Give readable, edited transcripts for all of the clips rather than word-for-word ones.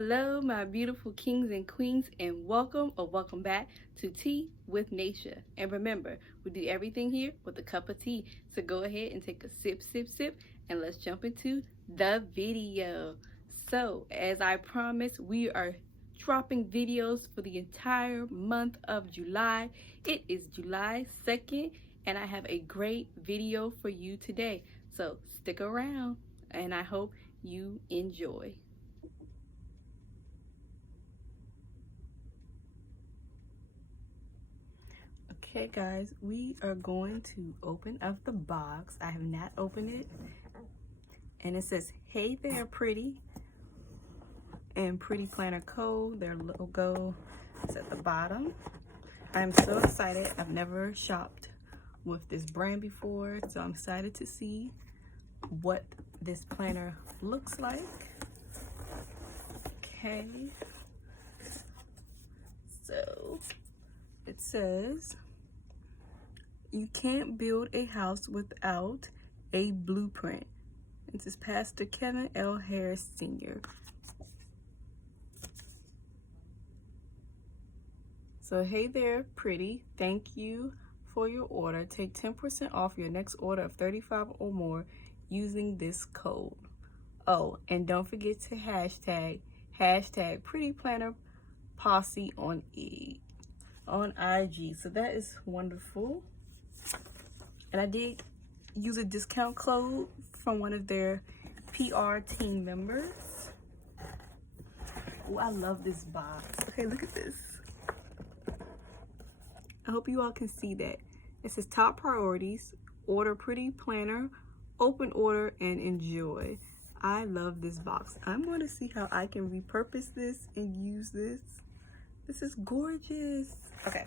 Hello, my beautiful kings and queens, and welcome or welcome back to Tea with Naisha. And remember, we do everything here with a cup of tea. So go ahead and take a sip, sip, sip, and let's jump into the video. So, as I promised, we are dropping videos for the entire month of July. It is July 2nd, and I have a great video for you today. So, stick around, and I hope you enjoy. Okay guys, we are going to open up the box. I have not opened it. And it says, "Hey there, Pretty." And Pretty Planner Co. Their logo is at the bottom. I'm so excited. I've never shopped with this brand before, so I'm excited to see what this planner looks like. Okay. So it says, "You can't build a house without a blueprint." This is Pastor Kevin L. Harris Sr. So, hey there, Pretty. Thank you for your order. Take 10% off your next order of 35 or more using this code. Oh, and don't forget to hashtag Pretty Planner Posse on IG. So that is wonderful. And I did use a discount code from one of their PR team members. Oh, I love this box. Okay, look at this. I hope you all can see that. It says top priorities, order Pretty Planner, open order, and enjoy. I love this box. I'm going to see how I can repurpose this and use this. This is gorgeous. Okay.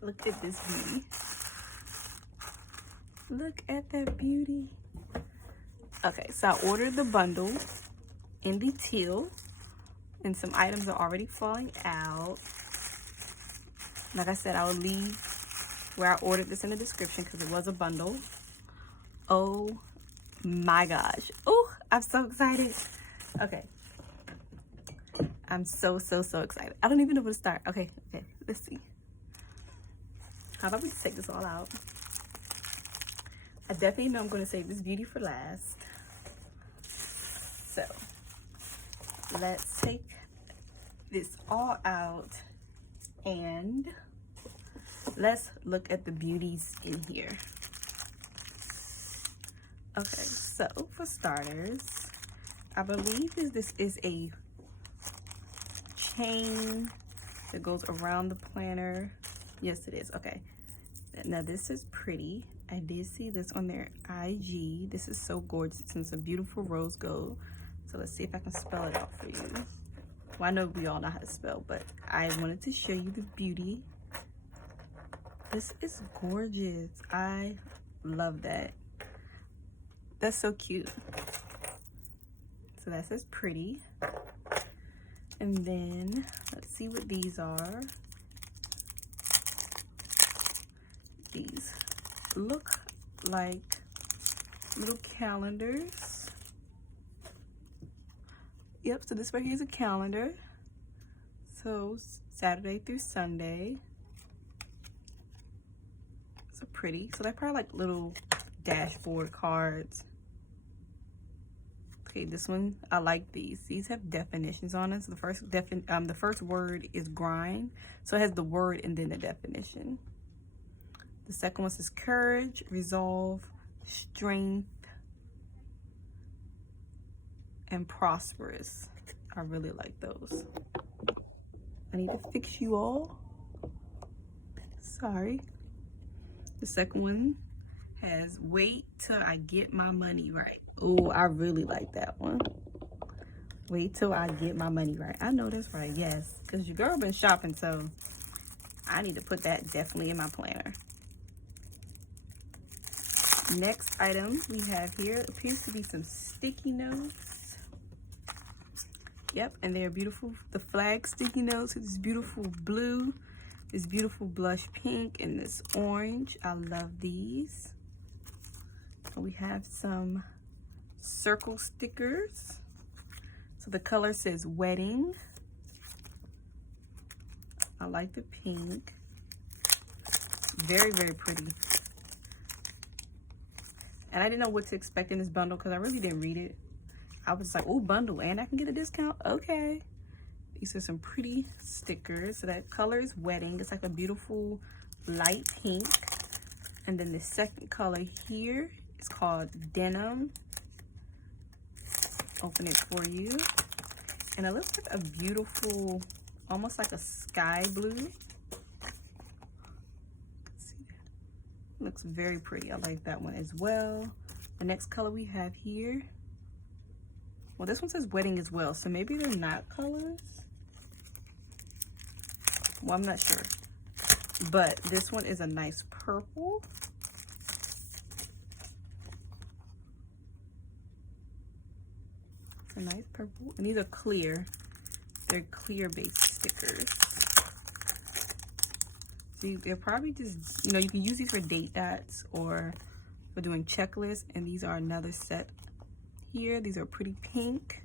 Look at this beauty. Look at that beauty. Okay, so I ordered the bundle in the teal, and some items are already falling out. Like I said, I will leave where I ordered this in the description because it was a bundle. Oh my gosh. Oh, I'm so excited. Okay. I'm so excited. I don't even know where to start. Okay, let's see. How about we take this all out? I definitely know I'm going to save this beauty for last. So, let's take this all out and let's look at the beauties in here. Okay, so for starters, I believe this is a chain that goes around the planner. Yes, it is. Okay. Now this is pretty. I did see this on their IG. This is so gorgeous. It's a beautiful rose gold. So let's see if I can spell it out for you. Well, I know we all know how to spell, but I wanted to show you the beauty. This is gorgeous. I love that. That's so cute. So that says pretty. And then let's see what these are. These look like little calendars. Yep, so this right here is a calendar. So Saturday through Sunday. So pretty. So they're probably like little dashboard cards. Okay, this one, I like these. These have definitions on it. So the first word is grind. So it has the word and then the definition. The second one says courage, resolve, strength, and prosperous. I really like those. I need to fix you all. Sorry. The second one has wait till I get my money right. Oh, I really like that one. Wait till I get my money right. I know that's right, yes. Because your girl been shopping, so I need to put that definitely in my planner. Next item we have here appears to be some sticky notes. Yep, and they're beautiful. The flag sticky notes with this beautiful blue, this beautiful blush pink, and this orange. I love these. We have some circle stickers. So the color says wedding. I like the pink. Very, very pretty. And I didn't know what to expect in this bundle because I really didn't read it. I was like, oh, bundle, and I can get a discount? Okay. These are some pretty stickers. So that color is wedding. It's like a beautiful light pink. And then the second color here is called denim. Open it for you. And it looks like a beautiful, almost like a sky blue. See that? Looks very pretty. I like that one as well. The next color we have here. Well, this one says wedding as well, so maybe they're not colors. Well, I'm not sure. But this one is a nice purple. It's a nice purple. And these are clear. They're clear based stickers. So they're probably just, you know, you can use these for date dots or for doing checklists. And these are another set here. These are pretty pink.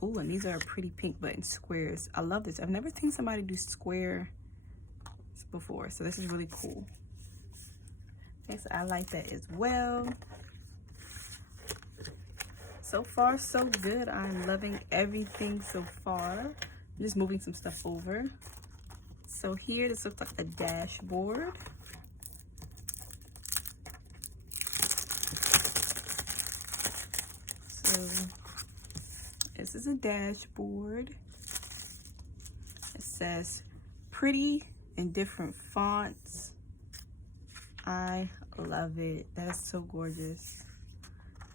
Oh, and these are pretty pink but in squares. I love this. I've never seen somebody do square before, so this is really cool. Okay, so I like that as well. So far, so good. I'm loving everything so far. I'm just moving some stuff over. So here, this looks like a dashboard. So this is a dashboard. It says pretty in different fonts. I love it. That is so gorgeous.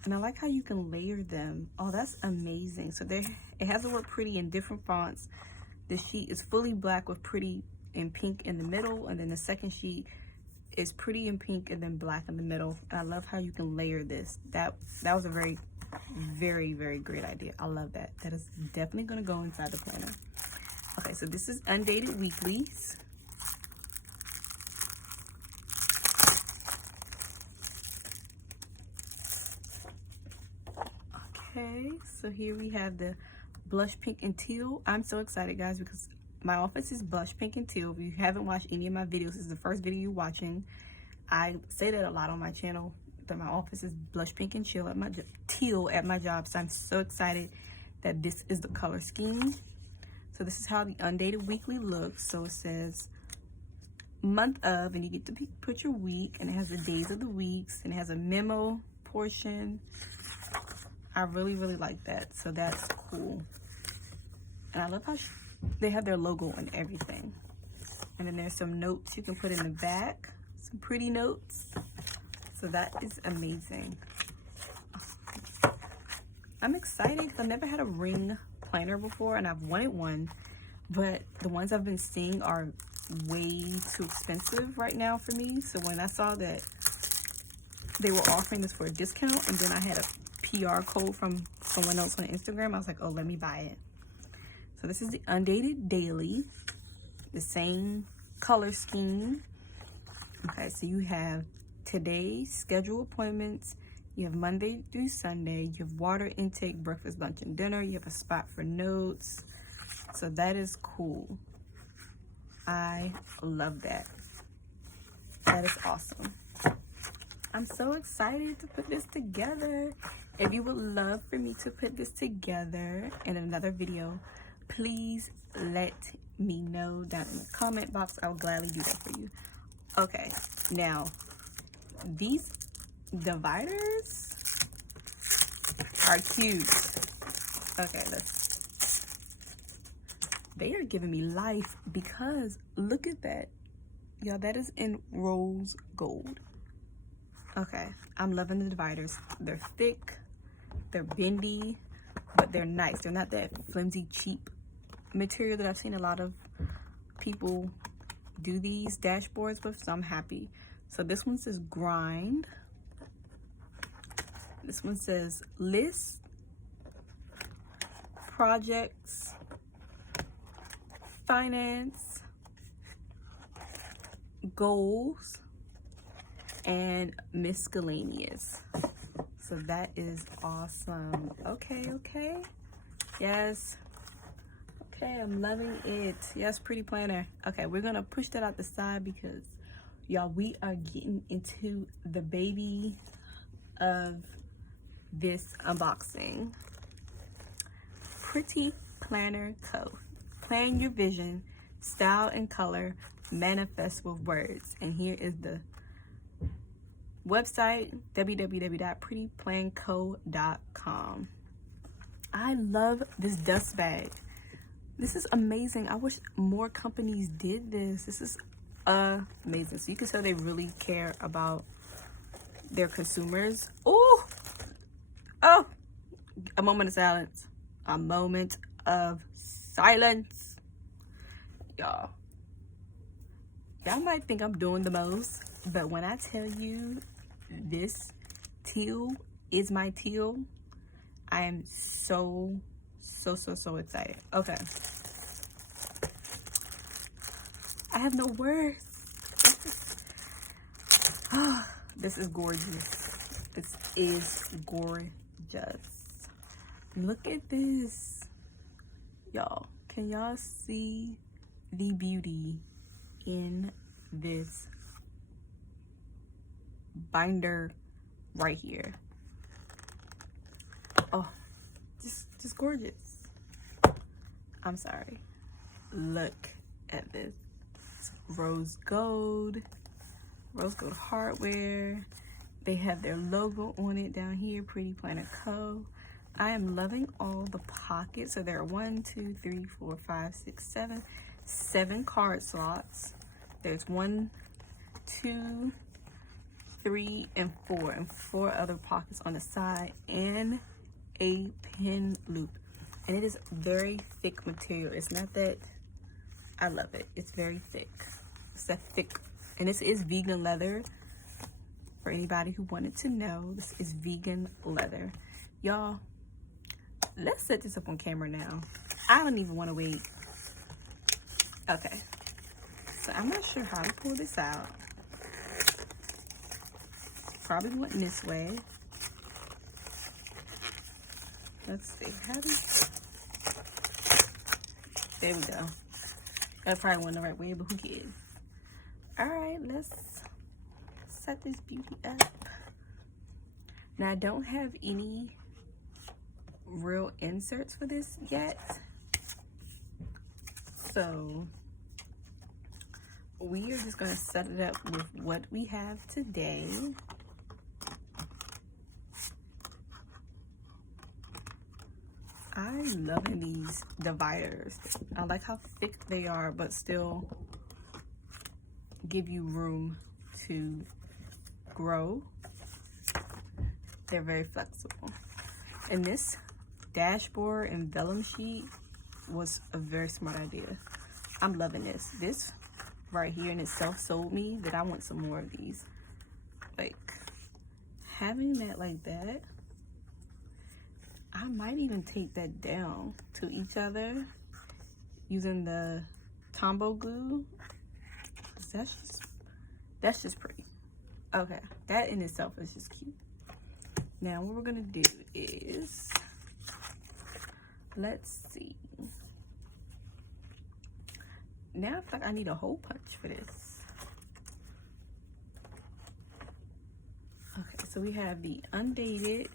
And I like how you can layer them. Oh, that's amazing. So there, it has the word pretty in different fonts. The sheet is fully black with pretty in pink in the middle. And then the second sheet is pretty in pink and then black in the middle. And I love how you can layer this. That was a very, very great idea. I love that. That is definitely going to go inside the planner. Okay, so this is Undated Weeklies. Okay, so here we have the blush pink and teal. I'm so excited, guys, because my office is blush pink and teal. If you haven't watched any of my videos, this is the first video you're watching. I say that a lot on my channel, that my office is blush pink and teal at my job. So I'm so excited that this is the color scheme. So this is how the Undated Weekly looks. So it says month of, and you get to put your week, and it has the days of the weeks, and it has a memo portion. I really like that. So that's cool. And I love how they have their logo and everything. And then there's some notes you can put in the back. Some pretty notes. So that is amazing. I'm excited because I've never had a ring planner before, and I've wanted one. But the ones I've been seeing are way too expensive right now for me. So when I saw that they were offering this for a discount, and then I had a PR code from someone else on Instagram, I was like, oh, let me buy it. So this is the Undated Daily, the same color scheme. Okay, so you have today's schedule appointments, you have Monday through Sunday, you have water intake, breakfast, lunch, and dinner, you have a spot for notes. So that is cool. I love that. That is awesome. I'm so excited to put this together. If you would love for me to put this together in another video, please let me know down in the comment box. I will gladly do that for you. Okay, now these dividers are cute. Okay, they are giving me life because look at that. Y'all, that is in rose gold. Okay, I'm loving the dividers. They're thick, they're bendy, but they're nice. They're not that flimsy, cheap material that I've seen a lot of people do these dashboards with, so I'm happy. So this one says grind. This one says list, projects, finance, goals, and miscellaneous. So that is awesome. Okay, okay. Yes. Okay, I'm loving it. Yes, pretty planner. Okay, we're gonna push that out the side because y'all, we are getting into the baby of this unboxing. Pretty Planner Co. Plan your vision, style and color, manifest with words. And here is the website, www.prettyplanco.com. I love this dust bag. This is amazing. I wish more companies did this. This is amazing. So you can tell they really care about their consumers. Oh, a moment of silence. A moment of silence. Y'all might think I'm doing the most, but when I tell you this teal is my teal, I am so excited. Okay, I have no words. This is gorgeous. This is gorgeous. Look at this, y'all. Can y'all see the beauty in this binder right here? Oh, just gorgeous. I'm sorry. Look at this. It's rose gold hardware. They have their logo on it down here, Pretty Planner Co. I am loving all the pockets. So there are 1, 2, 3, 4, 5, 6, 7 card slots. There's 1, 2, 3, and 4, and 4 other pockets on the side, and a pin loop. And it is very thick material. It's not that, I love it. It's very thick. It's that thick, and this is vegan leather. For anybody who wanted to know, this is vegan leather. Y'all, let's set this up on camera now. I don't even want to wait. Okay, so I'm not sure how to pull this out. Probably went this way. Let's see, how do, there we go. That probably went the right way, but who cares? All right, let's set this beauty up. Now I don't have any real inserts for this yet, so we are just gonna set it up with what we have today. I'm loving these dividers. I like how thick they are, but still give you room to grow. They're very flexible. And this dashboard and vellum sheet was a very smart idea. I'm loving this. This right here in itself sold me that I want some more of these. Like, having that like that, I might even take that down to each other using the Tombow glue. That's just pretty. Okay, that in itself is just cute. Now what we're gonna do is, let's see. Now I feel like I need a hole punch for this. Okay, so we have the undated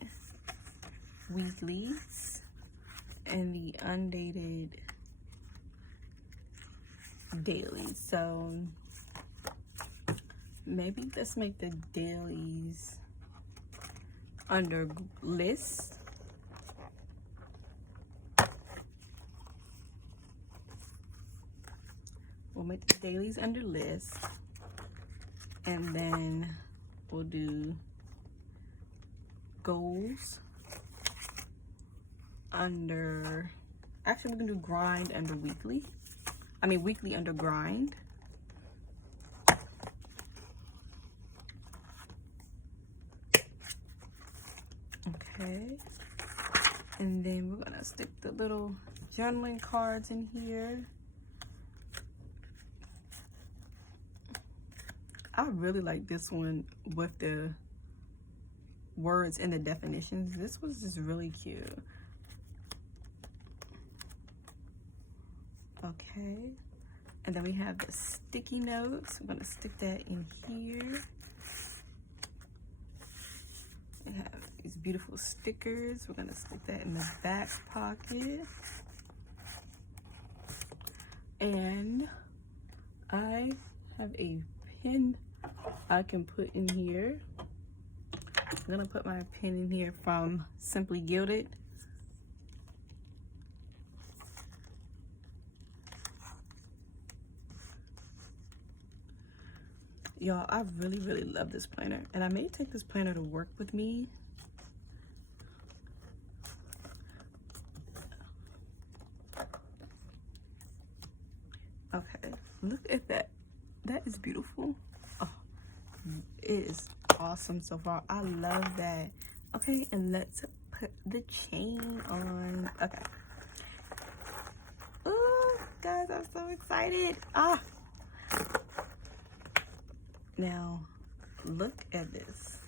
weeklies and the undated dailies. So maybe let's make the dailies under list. We'll make the dailies under list, and then we'll do goals under, actually we can do grind under weekly. I mean weekly under grind. Okay, and then we're gonna stick the little journaling cards in here. I really like this one with the words in the definitions. This was just really cute. Okay, and then we have the sticky notes. I'm gonna stick that in here. We have these beautiful stickers. We're gonna stick that in the back pocket. And I have a pin I can put in here. I'm gonna put my pin in here from Simply Gilded. Y'all, I really love this planner, and I may take this planner to work with me. Okay, look at that. That is beautiful. Oh, it is awesome so far. I love that. Okay, and let's put the chain on. Okay. Oh, guys, I'm so excited. Now, look at this.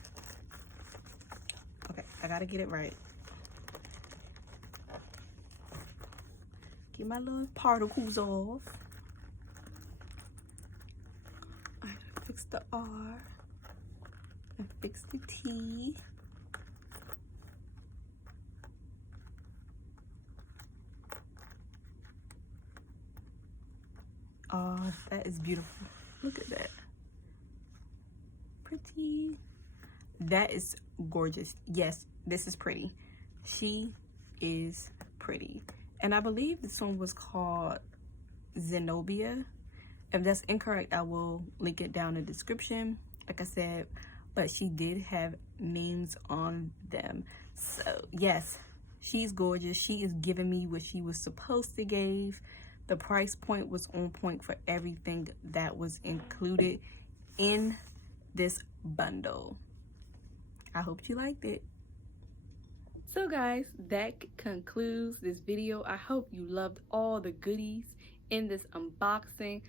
Okay, I gotta get it right. Get my little particles off. I gotta fix the R and fix the T. Oh, that is beautiful. Look at that. Pretty. That is gorgeous. Yes, this is pretty. She is pretty. And I believe this one was called Zenobia. If that's incorrect, I will link it down in the description, like I said. But she did have names on them. So yes, she's gorgeous. She is giving me what she was supposed to give. The price point was on point for everything that was included in this bundle. I hope you liked it. So guys, that concludes this video. I hope you loved all the goodies in this unboxing.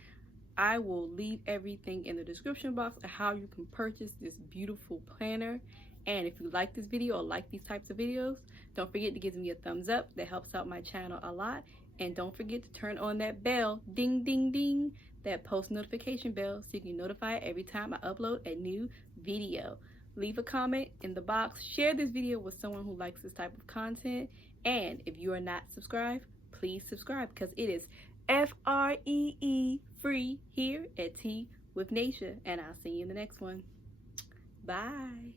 I will leave everything in the description box of how you can purchase this beautiful planner. And if you like this video or like these types of videos, don't forget to give me a thumbs up. That helps out my channel a lot. And don't forget to turn on that bell, ding, ding, ding, that post notification bell so you can be notified every time I upload a new video. Leave a comment in the box. Share this video with someone who likes this type of content. And if you are not subscribed, please subscribe because it is FREE free here at Tea with Naysha. And I'll see you in the next one. Bye.